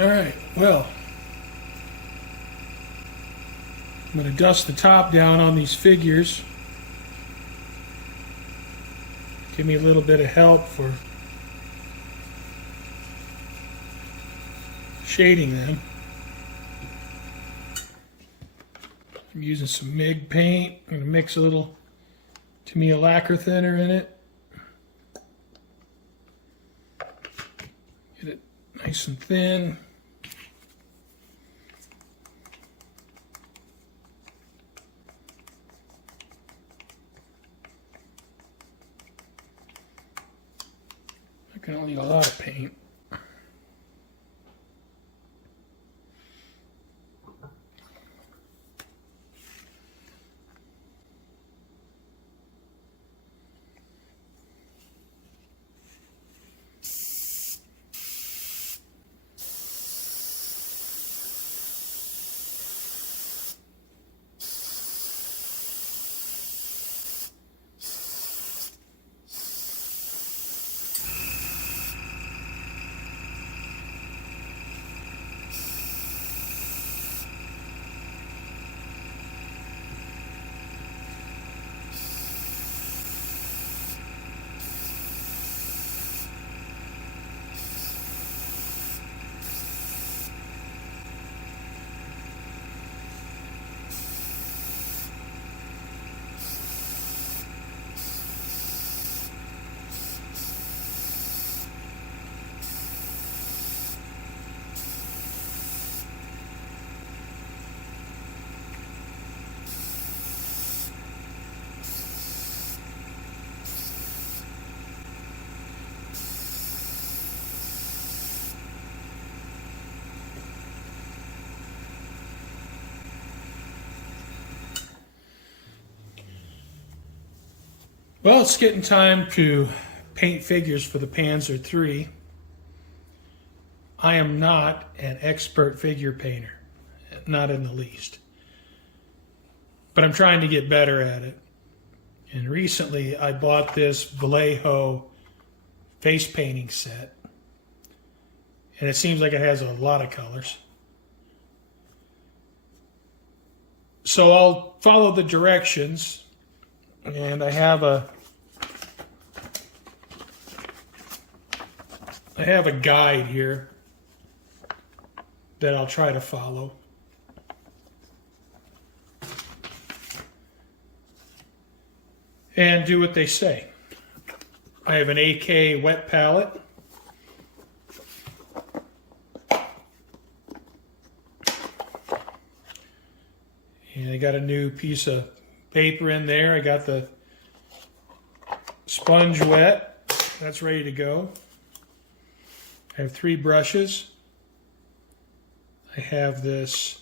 Alright, well, I'm going to dust the top down on these figures. Give me a little bit of help for shading them. I'm using some MIG paint. I'm going to mix a little Tamiya lacquer thinner in it. Get it nice and thin. I can only use a lot of paint. Well, it's getting time to paint figures for the Panzer III. I am not an expert figure painter, not in the least. But I'm trying to get better at it. And recently I bought this Vallejo face painting set. And it seems like it has a lot of colors. So I'll follow the directions. And I have a guide here that I'll try to follow. And do what they say. I have an AK wet palette. And I got a new piece of paper in there. I got the sponge wet. That's ready to go. I have 3 brushes. I have this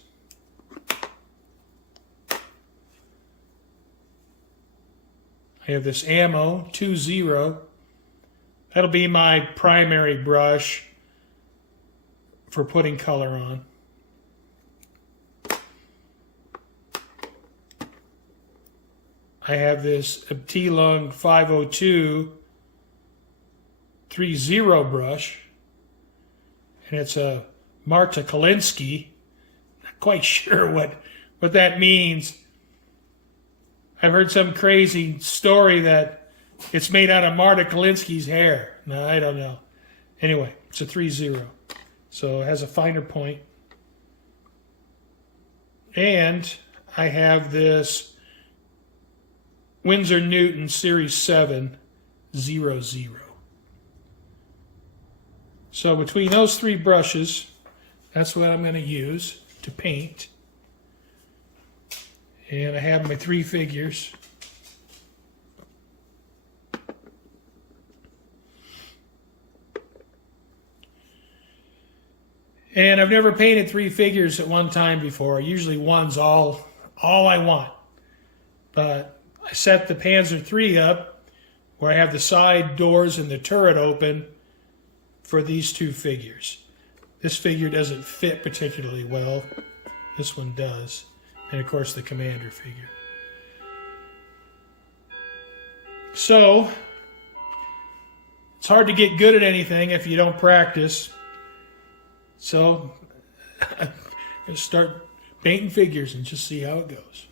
ammo 2-0. That'll be my primary brush for putting color on. I have this T-Lung 502 3-0 brush, and it's a Marta Kalinsky. Not quite sure what that means. I've heard some crazy story that it's made out of Marta Kalinsky's hair. No, I don't know. Anyway, it's a 3-0, so it has a finer point. And I have this Winsor Newton Series 7 0-0. So between those 3 brushes, that's what I'm going to use to paint. And I have my 3 figures. And I've never painted 3 figures at one time before. Usually one's all I want. But I set the Panzer III up where I have the side doors and the turret open for these 2 figures. This figure doesn't fit particularly well. This one does. And of course the commander figure. So, it's hard to get good at anything if you don't practice. So I'm going to start painting figures and just see how it goes.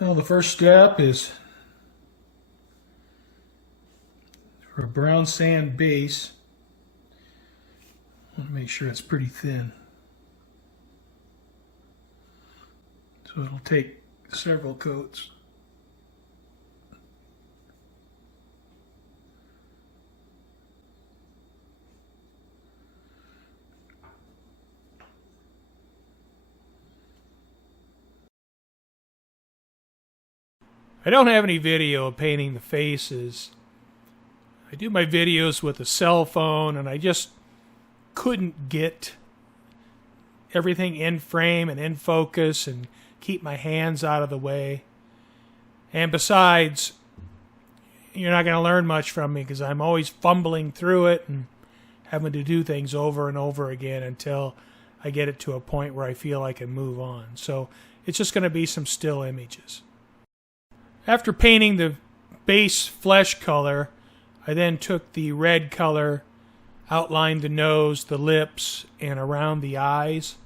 Well, the first step is for a brown sand base. I want to make sure it's pretty thin. So it'll take several coats. I don't have any video of painting the faces. I do my videos with a cell phone, and I just couldn't get everything in frame and in focus and keep my hands out of the way. And besides, you're not going to learn much from me because I'm always fumbling through it and having to do things over and over again until I get it to a point where I feel I can move on. So it's just going to be some still images. After painting the base flesh color, I then took the red color, outlined the nose, the lips, and around the eyes.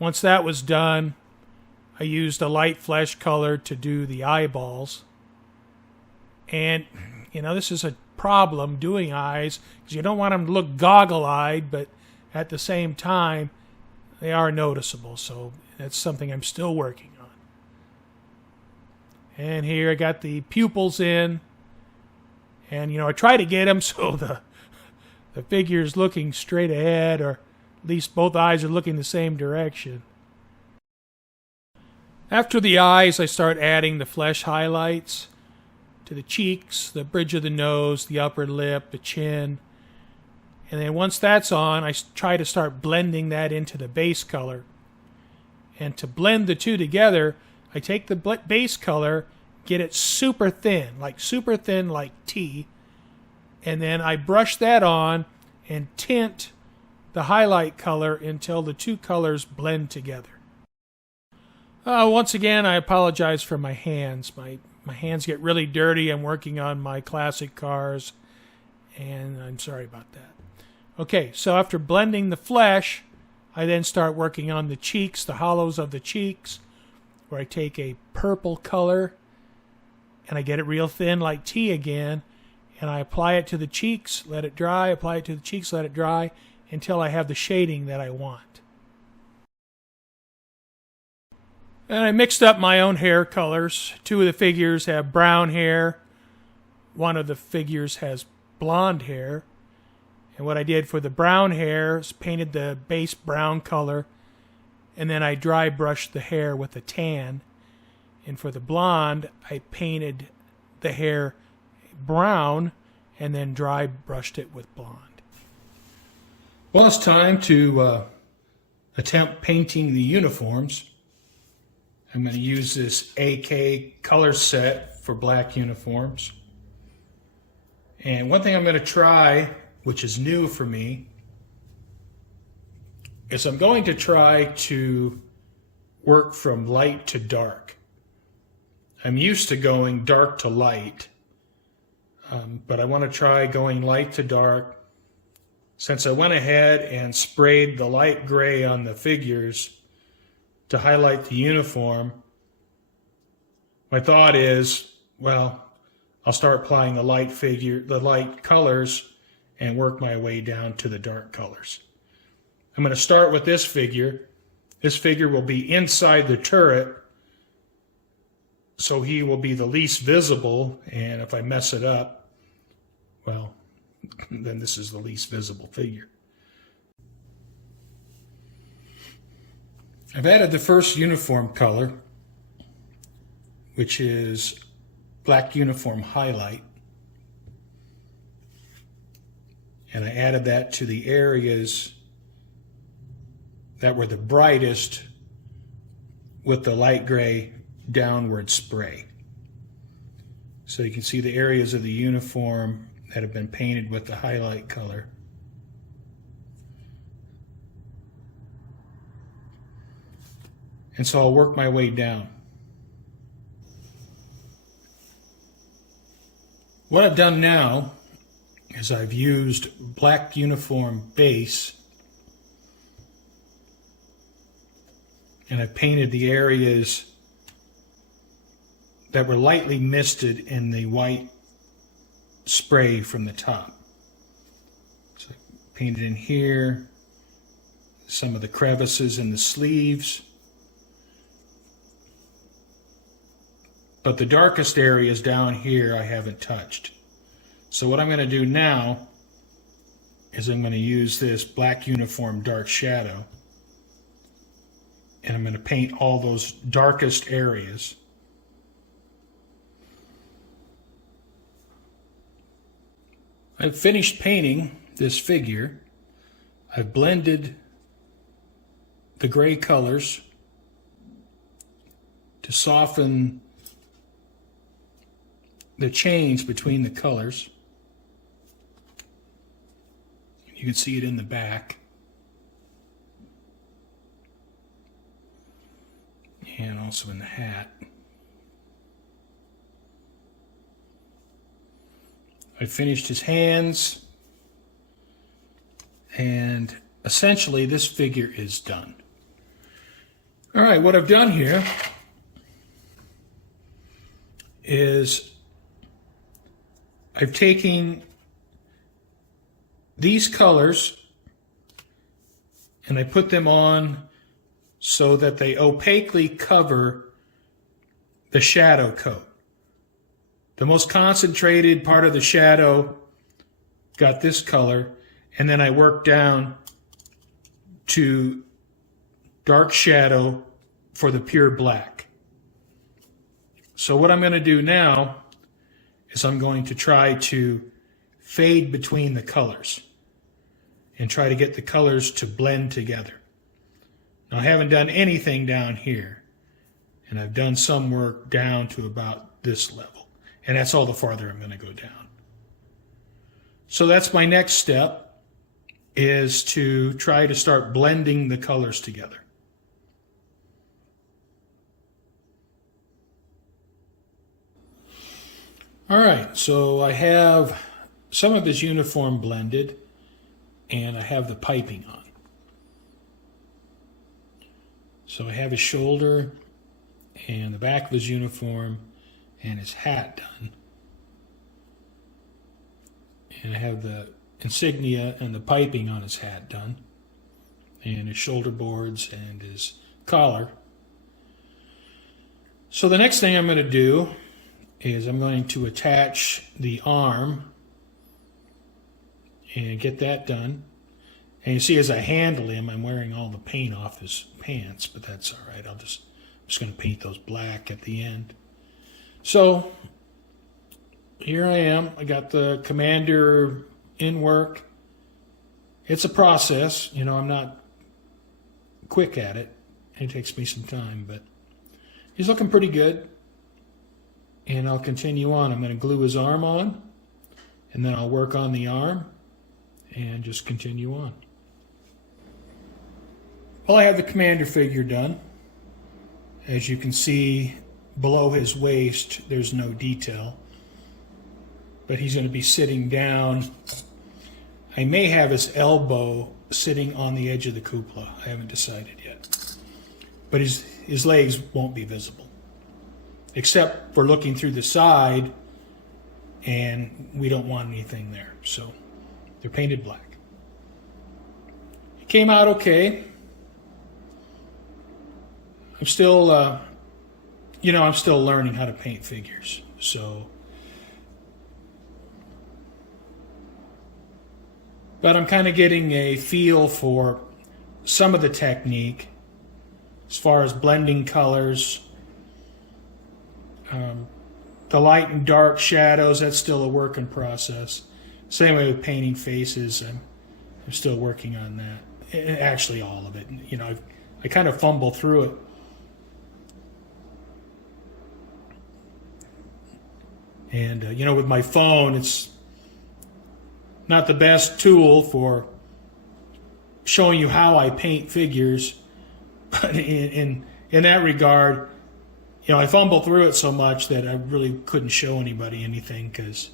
Once that was done, I used a light flesh color to do the eyeballs. And, this is a problem doing eyes, because you don't want them to look goggle-eyed, but at the same time, they are noticeable. So that's something I'm still working on. And here I got the pupils in. And, I try to get them so the figure's looking straight ahead, or at least both eyes are looking the same direction. After the eyes, I start adding the flesh highlights to the cheeks, the bridge of the nose, the upper lip, the chin. And then once that's on, I try to start blending that into the base color. And to blend the two together, I take the base color, get it super thin like tea, and then I brush that on and tint the highlight color until the two colors blend together. Once again, I apologize for my hands. My hands get really dirty. I'm working on my classic cars, and I'm sorry about that. Okay, so after blending the flesh, I then start working on the cheeks, the hollows of the cheeks, where I take a purple color and I get it real thin like tea again, and I apply it to the cheeks, let it dry, apply it to the cheeks, let it dry, until I have the shading that I want. And I mixed up my own hair colors. Two of the figures have brown hair. One of the figures has blonde hair. And what I did for the brown hair is painted the base brown color, and then I dry brushed the hair with a tan. And for the blonde, I painted the hair brown and then dry brushed it with blonde. Well, it's time to attempt painting the uniforms. I'm going to use this AK color set for black uniforms. And one thing I'm going to try, which is new for me, is I'm going to try to work from light to dark. I'm used to going dark to light, but I want to try going light to dark. Since I went ahead and sprayed the light gray on the figures to highlight the uniform, my thought is, well, I'll start applying the light colors and work my way down to the dark colors. I'm going to start with this figure. This figure will be inside the turret, so he will be the least visible, and if I mess it up, well, then this is the least visible figure. I've added the first uniform color, which is black uniform highlight. And I added that to the areas that were the brightest with the light gray downward spray. So you can see the areas of the uniform that have been painted with the highlight color. And so I'll work my way down. What I've done now is I've used black uniform base, and I've painted the areas that were lightly misted in the white spray from the top. So I painted in here, some of the crevices in the sleeves. But the darkest areas down here I haven't touched. So what I'm going to do now is I'm going to use this black uniform dark shadow, and I'm going to paint all those darkest areas. I've finished painting this figure. I've blended the gray colors to soften the change between the colors. You can see it in the back. And also in the hat. I finished his hands, and essentially this figure is done. All right, what I've done here is I've taken these colors and I put them on so that they opaquely cover the shadow coat. The most concentrated part of the shadow got this color, and then I worked down to dark shadow for the pure black. So what I'm going to do now is I'm going to try to fade between the colors and try to get the colors to blend together. Now, I haven't done anything down here, and I've done some work down to about this level, and that's all the farther I'm going to go down. So that's my next step, is to try to start blending the colors together. All right, so I have some of his uniform blended, and I have the piping on. So I have his shoulder and the back of his uniform and his hat done. And I have the insignia and the piping on his hat done, and his shoulder boards and his collar. So the next thing I'm going to do is I'm going to attach the arm and get that done. And you see, as I handle him, I'm wearing all the paint off his pants, but that's all right. I'm just going to paint those black at the end. So here I am. I got the commander in work. It's a process. You know, I'm not quick at it. It takes me some time, but he's looking pretty good. And I'll continue on. I'm going to glue his arm on, and then I'll work on the arm and just continue on. Well, I have the commander figure done. As you can see, below his waist, there's no detail, but he's going to be sitting down. I may have his elbow sitting on the edge of the cupola. I haven't decided yet. But his legs won't be visible, except for looking through the side, and we don't want anything there. So they're painted black. It came out okay. I'm still, I'm still learning how to paint figures. So, but I'm kind of getting a feel for some of the technique as far as blending colors. The light and dark shadows, that's still a work in process. Same way with painting faces, I'm still working on that. Actually, all of it. You know, I kind of fumble through it. And, with my phone, it's not the best tool for showing you how I paint figures. But in that regard, I fumble through it so much that I really couldn't show anybody anything, because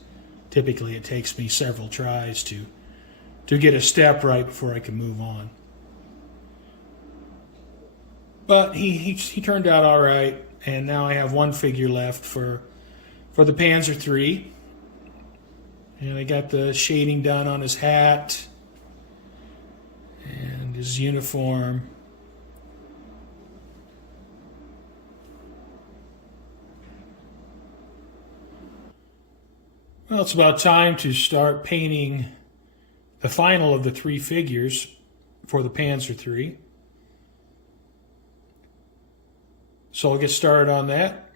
typically it takes me several tries to get a step right before I can move on. But he turned out all right, and now I have one figure left for the Panzer III. And I got the shading done on his hat and his uniform. Well, it's about time to start painting the final of the 3 figures for the Panzer III. So I'll get started on that.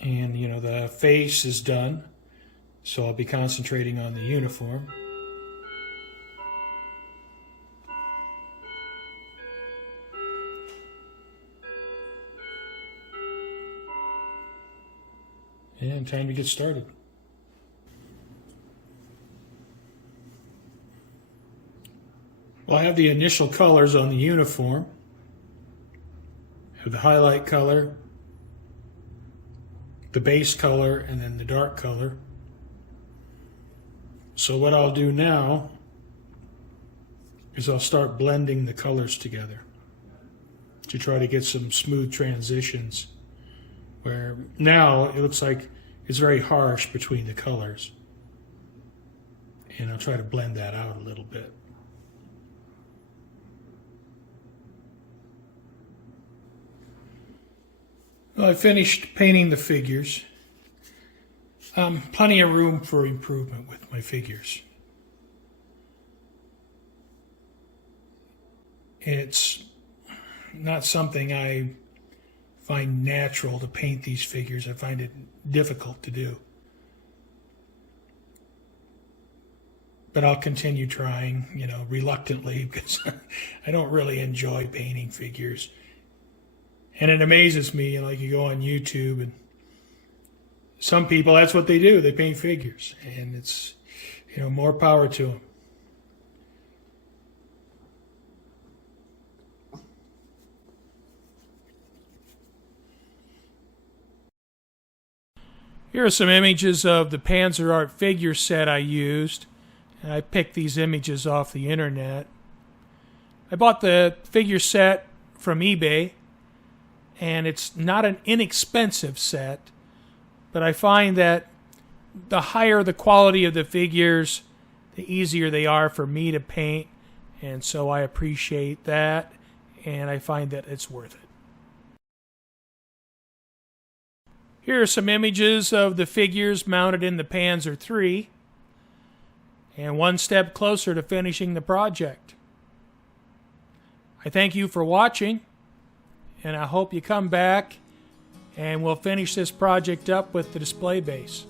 And, the face is done. So I'll be concentrating on the uniform. And time to get started. Well, I have the initial colors on the uniform. I have the highlight color, the base color, and then the dark color. So what I'll do now is I'll start blending the colors together to try to get some smooth transitions, where now it looks like it's very harsh between the colors. And I'll try to blend that out a little bit. Well, I finished painting the figures. Plenty of room for improvement with my figures. It's not something I find natural to paint these figures. I find it difficult to do. But I'll continue trying, reluctantly, because I don't really enjoy painting figures. And it amazes me, like you go on YouTube and some people, that's what they do. They paint figures. And it's, more power to them. Here are some images of the Panzer Art figure set I used. And I picked these images off the internet. I bought the figure set from eBay. And it's not an inexpensive set, but I find that the higher the quality of the figures, the easier they are for me to paint, and so I appreciate that, and I find that it's worth it. Here are some images of the figures mounted in the Panzer III, and one step closer to finishing the project. I thank you for watching. And I hope you come back and we'll finish this project up with the display base.